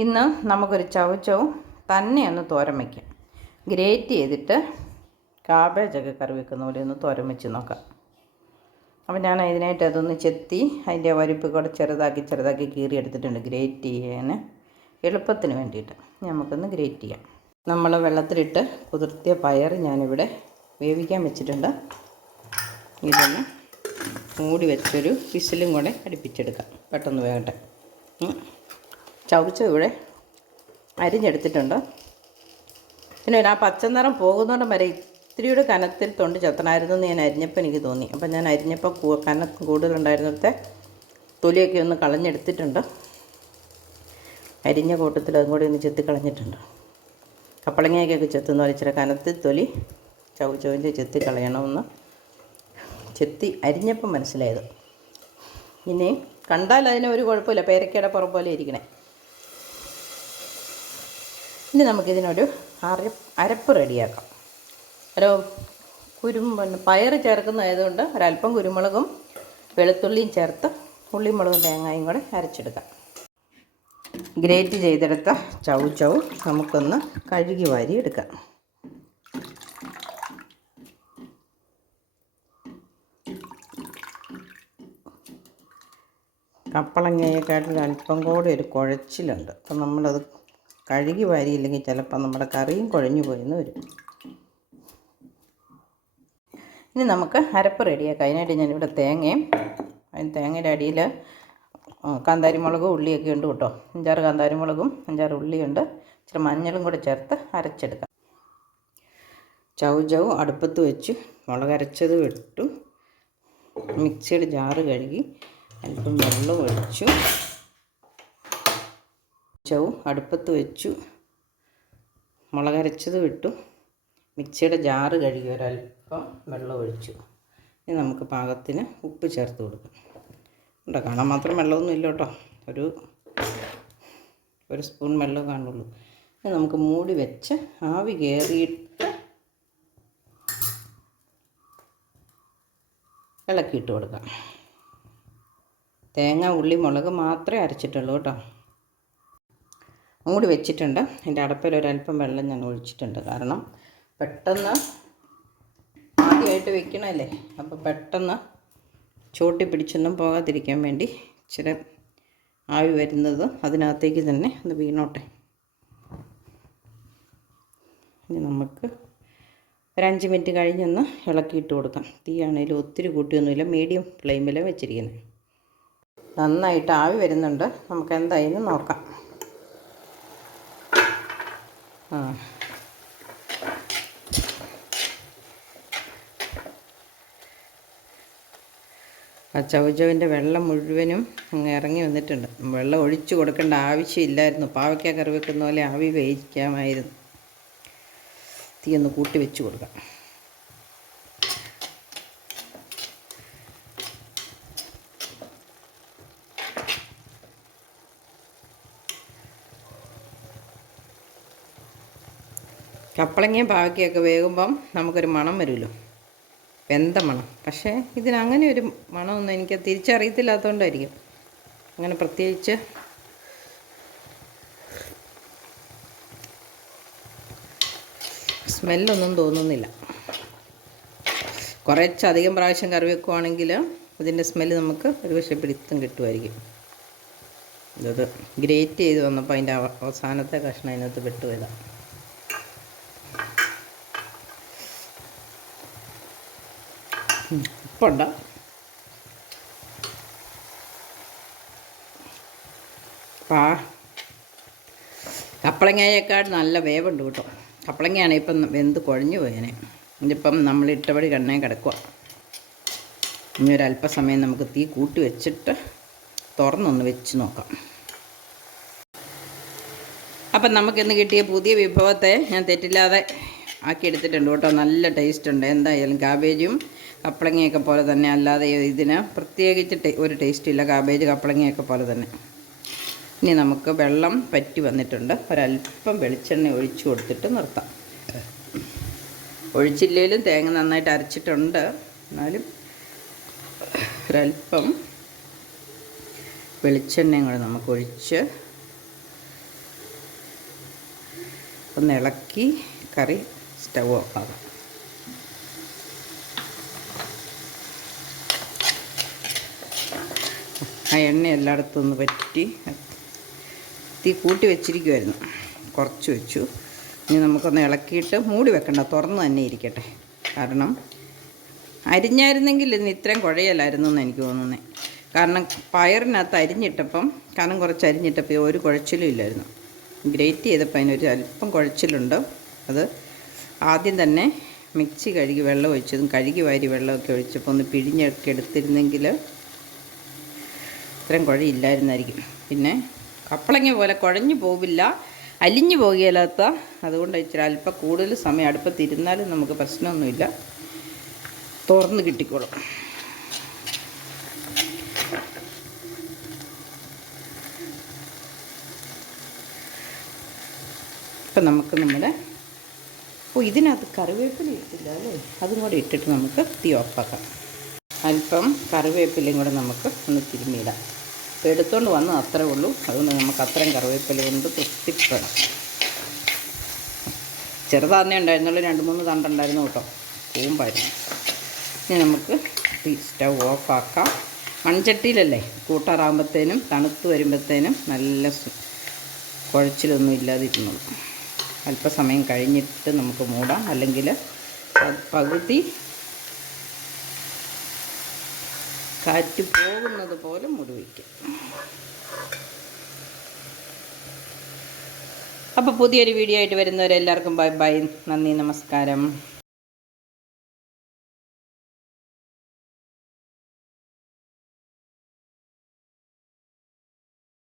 ഇന്ന് നമുക്കൊരു ചവച്ചവും തന്നെ ഒന്ന് തോരൻ വയ്ക്കാം. ഗ്രേറ്റ് ചെയ്തിട്ട് കാബേജൊക്കെ കറി വെക്കുന്ന പോലെ ഒന്ന് തോരൻ വെച്ച് നോക്കാം. അപ്പോൾ ഞാൻ അതിനായിട്ട് അതൊന്ന് ചെത്തി അതിൻ്റെ പരിപ്പ് കൂടെ ചെറുതാക്കി കീറി എടുത്തിട്ടുണ്ട് ഗ്രേറ്റ് ചെയ്യാൻ എളുപ്പത്തിന് വേണ്ടിയിട്ട്. നമുക്കൊന്ന് ഗ്രേറ്റ് ചെയ്യാം. നമ്മൾ വെള്ളത്തിലിട്ട് കുതിർത്തിയ പയർ ഞാനിവിടെ വേവിക്കാൻ വെച്ചിട്ടുണ്ട്. ഇതൊന്ന് മൂടി വെച്ചൊരു വിസിലും കൂടെ അടുപ്പിച്ചെടുക്കാം, പെട്ടെന്ന് വേകട്ടെ. ചവച്ച ഇവിടെ അരിഞ്ഞെടുത്തിട്ടുണ്ട്. പിന്നെ ആ പച്ചനിറം പോകുന്നോടം വരെ ഇത്തിരിയുടെ കനത്തിൽ തൊണ്ട് ചെത്തണമായിരുന്നു എന്ന് ഞാൻ അരിഞ്ഞപ്പോൾ എനിക്ക് തോന്നി. അപ്പം ഞാൻ അരിഞ്ഞപ്പോൾ കനത്ത് കൂടുതലുണ്ടായിരുന്നിടത്തെ തൊലിയൊക്കെ ഒന്ന് കളഞ്ഞെടുത്തിട്ടുണ്ട്. അരിഞ്ഞ കൂട്ടത്തിൽ അതും കൂടി ഒന്ന് ചെത്തി കളഞ്ഞിട്ടുണ്ട്. കപ്പളങ്ങയൊക്കെ ചെത്തുന്ന പോലെ ഇച്ചിരി കനത്തിൽ തൊലി ചവച്ചവിൻ്റെ ചെത്തി കളയണമെന്ന് ചെത്തി അരിഞ്ഞപ്പം മനസ്സിലായത്. ഇനി കണ്ടാൽ അതിന് ഒരു കുഴപ്പമില്ല, പേരക്കയുടെ പുറം പോലെ ഇരിക്കണേ. ഇനി നമുക്കിതിനൊരു അരപ്പ് റെഡിയാക്കാം. പയർ ചേർക്കുന്നതായതുകൊണ്ട് ഒരല്പം കുരുമുളകും വെളുത്തുള്ളിയും ചേർത്ത് ഉള്ളിമുളകും തേങ്ങയും കൂടെ അരച്ചെടുക്കാം. ഗ്രേറ്റ് ചെയ്തെടുത്ത ചവച്ചവും നമുക്കൊന്ന് കഴുകി വാരി എടുക്കാം. കപ്പളങ്ങയെക്കാട്ടിൽ അല്പം കൂടി ഒരു കുഴച്ചിലുണ്ട്. അപ്പം നമ്മളത് കഴുകി വാരിയില്ലെങ്കിൽ ചിലപ്പോൾ നമ്മുടെ കറിയും കുഴഞ്ഞു പോയെന്ന് വരും. ഇനി നമുക്ക് അരപ്പ് റെഡിയാക്കാം. അതിനായിട്ട് ഞാനിവിടെ തേങ്ങയുടെ അടിയിൽ കാന്താരിമുളകും ഉള്ളിയൊക്കെ ഉണ്ട് കേട്ടോ. 5-6 കാന്താരിമുളകും 5-6 ഉള്ളിയുണ്ട്. ഇച്ചിരി മഞ്ഞളും കൂടെ ചേർത്ത് അരച്ചെടുക്കാം. ചവച്ചവും അടുപ്പത്ത് വെച്ച് മുളകരച്ചത് ഇട്ടു. മിക്സിയുടെ ജാറ് കഴുകി അല്പം വെള്ളം ഒഴിച്ചു. ചവവും അടുപ്പത്ത് വെച്ചു, മുളകരച്ചത് ഇട്ടു. മിക്സിയുടെ ജാറ് കഴുകി ഒരല്പം വെള്ളം ഒഴിച്ചു. ഇനി നമുക്ക് പാകത്തിന് ഉപ്പ് ചേർത്ത് കൊടുക്കാം. ഉണ്ടോ, കാണാൻ മാത്രം വെള്ളമൊന്നും ഇല്ല കേട്ടോ, ഒരു സ്പൂൺ വെള്ളം കാണുള്ളൂ. ഇനി നമുക്ക് മൂടി വെച്ച് ആവി കയറിയിട്ട് ഇളക്കിയിട്ട് കൊടുക്കാം. തേങ്ങ ഉള്ളി മുളക് മാത്രമേ അരച്ചിട്ടുള്ളൂ കേട്ടോ. മൂടി വെച്ചിട്ടുണ്ട്. അതിൻ്റെ അടപ്പിൽ ഒരല്പം വെള്ളം ഞാൻ ഒഴിച്ചിട്ടുണ്ട്. കാരണം പെട്ടെന്ന് ആദ്യമായിട്ട് വെക്കണമല്ലേ, അപ്പോൾ പെട്ടെന്ന് ചോട്ടി പിടിച്ചൊന്നും പോകാതിരിക്കാൻ വേണ്ടി ഇച്ചിരി ആവി വരുന്നത് അതിനകത്തേക്ക് തന്നെ അത് വീണോട്ടെ. ഇനി നമുക്ക് ഒരു 5 മിനിറ്റ് കഴിഞ്ഞൊന്ന് ഇളക്കിയിട്ട് കൊടുക്കാം. തീയാണെങ്കിലും ഒത്തിരി കൂട്ടിയൊന്നുമില്ല, മീഡിയം ഫ്ലെയിമിലാണ് വെച്ചിരിക്കുന്നത്. നന്നായിട്ട് ആവി വരുന്നുണ്ട്. നമുക്ക് എന്തായാലും നോക്കാം. ആ ചവച്ചവിൻ്റെ വെള്ളം മുഴുവനും അങ്ങ് ഇറങ്ങി വന്നിട്ടുണ്ട്. വെള്ളം ഒഴിച്ചു കൊടുക്കേണ്ട ആവശ്യമില്ലായിരുന്നു. പാവയ്ക്ക കറി വെക്കുന്ന പോലെ ആവി വേവിക്കാമായിരുന്നു. തീ ഒന്ന് കൂട്ടി വെച്ച് കൊടുക്കാം. കപ്പളങ്ങയും പാവയ്ക്കയൊക്കെ വേകുമ്പം നമുക്കൊരു മണം വരുമല്ലോ, വെന്ത മണം. പക്ഷേ ഇതിനങ്ങനെ ഒരു മണമൊന്നും എനിക്ക് തിരിച്ചറിയത്തില്ലാത്തതുകൊണ്ടായിരിക്കും അങ്ങനെ പ്രത്യേകിച്ച് സ്മെല്ലൊന്നും തോന്നുന്നില്ല. കുറച്ചധികം പ്രാവശ്യം കറി വെക്കുവാണെങ്കിൽ ഇതിൻ്റെ സ്മെല്ല് നമുക്ക് ഒരു പക്ഷേ പിടുത്തം കിട്ടുമായിരിക്കും. ഇത് ഗ്രേറ്റ് ചെയ്ത് വന്നപ്പോൾ അതിൻ്റെ അവസാനത്തെ കഷ്ണം അതിനകത്ത് പെട്ടുപോയതാണ്. ഉപ്പുണ്ട്. കപ്പളങ്ങയേക്കാൾ നല്ല വേവുണ്ട് കേട്ടോ. കപ്പളങ്ങയാണ് ഇപ്പം വെന്ത് കുഴഞ്ഞു പോയതിനെ. ഇതിപ്പം നമ്മൾ ഇട്ടപടി കണ്ണേ കിടക്കുക. ഇനി ഒരല്പസമയം നമുക്ക് തീ കൂട്ടി വെച്ചിട്ട് തുറന്നൊന്ന് വെച്ച് നോക്കാം. അപ്പം നമുക്കിന്ന് കിട്ടിയ പുതിയ വിഭവത്തെ ഞാൻ തെറ്റില്ലാതെ ആക്കിയെടുത്തിട്ടുണ്ട് കേട്ടോ. നല്ല ടേസ്റ്റ് ഉണ്ട്. എന്തായാലും കാബേജും കപ്പളങ്ങയൊക്കെ പോലെ തന്നെ, അല്ലാതെ ഇതിന് പ്രത്യേകിച്ച് ഒരു ടേസ്റ്റ് ഇല്ല. കാബേജ് കപ്പളങ്ങയൊക്കെ പോലെ തന്നെ. ഇനി നമുക്ക് വെള്ളം പറ്റി വന്നിട്ടുണ്ട്. ഒരല്പം വെളിച്ചെണ്ണ ഒഴിച്ചു കൊടുത്തിട്ട് നിർത്താം. ഒഴിച്ചില്ലെങ്കിലും തേങ്ങ നന്നായിട്ട് അരച്ചിട്ടുണ്ട്. എന്നാലും ഒരല്പം വെളിച്ചെണ്ണയും കൂടെ നമുക്ക് ഒഴിച്ച് ഒന്ന് ഇളക്കി കറി സ്റ്റൗ ഓഫാകാം. ആ എണ്ണ എല്ലായിടത്തും ഒന്ന് പറ്റി തീ കൂട്ടി വെച്ചിരിക്കുമായിരുന്നു, കുറച്ച് വെച്ചു. ഇനി നമുക്കൊന്ന് ഇളക്കിയിട്ട് മൂടി വെക്കണ്ട, തുറന്ന് തന്നെ ഇരിക്കട്ടെ. കാരണം അരിഞ്ഞായിരുന്നെങ്കിൽ ഇന്ന് ഇത്രയും കുഴയല്ലായിരുന്നു എന്ന് എനിക്ക് തോന്നുന്നത്. കാരണം പയറിനകത്ത് അരിഞ്ഞിട്ടപ്പം കനം കുറച്ച് അരിഞ്ഞിട്ടപ്പോൾ ഒരു കുഴച്ചിലും ഇല്ലായിരുന്നു. ഗ്രേറ്റ് ചെയ്തപ്പോൾ അതിനൊരു അല്പം കുഴച്ചിലുണ്ട്. അത് ആദ്യം തന്നെ മിക്സി കഴുകി വെള്ളം ഒഴിച്ചതും കഴുകി വാരി വെള്ളമൊക്കെ ഒഴിച്ചപ്പോൾ ഒന്ന് പിഴിഞ്ഞൊക്കെ എടുത്തിരുന്നെങ്കിൽ ഇത്രയും കുഴയില്ലായിരുന്നായിരിക്കും. പിന്നെ കപ്പളങ്ങ പോലെ കുഴഞ്ഞു പോവില്ല, അലിഞ്ഞു പോകുകയില്ലാത്ത. അതുകൊണ്ട് ഇച്ചിരി അല്പം കൂടുതൽ സമയം അടുപ്പത്തിരുന്നാലും നമുക്ക് പ്രശ്നമൊന്നുമില്ല, തുറന്ന് കിട്ടിക്കോളും. ഇപ്പം നമുക്ക് നമ്മുടെ ഇതിനകത്ത് കറിവേപ്പില ഇട്ടില്ല അല്ലേ, അതും കൂടെ ഇട്ടിട്ട് നമുക്ക് തീ ഓഫാക്കാം. അല്പം കറിവേപ്പിലയും കൂടെ നമുക്ക് ഒന്ന് തിരുമ്മിയിടാം. അപ്പോൾ എടുത്തുകൊണ്ട് വന്ന് അത്രേ ഉള്ളൂ. അതുകൊണ്ട് നമുക്ക് അത്രയും കറിവേപ്പില കൊണ്ട് തൃപ്തിപ്പെടാം. ചെറുതാന്നേ ഉണ്ടായിരുന്നുള്ളൂ, 2-3 തണ്ടുണ്ടായിരുന്നു കേട്ടോ, കൂമ്പായിരുന്നു. ഇനി നമുക്ക് സ്റ്റൗ ഓഫാക്കാം. മൺചട്ടിയിലല്ലേ കൂട്ടാറാകുമ്പോഴത്തേനും തണുത്ത് വരുമ്പോഴത്തേനും നല്ല കുഴച്ചിലൊന്നും ഇല്ലാതിരുന്നുള്ളൂ. അല്പസമയം കഴിഞ്ഞിട്ട് നമുക്ക് മൂടാം, അല്ലെങ്കിൽ പകുതി കാറ്റ് പോകുന്നത് പോലെ മൂടി വയ്ക്കാം. അപ്പോൾ പുതിയൊരു വീഡിയോ ആയിട്ട് വരുന്നവരെല്ലാവർക്കും ബൈ ബൈ, നന്ദി, നമസ്കാരം.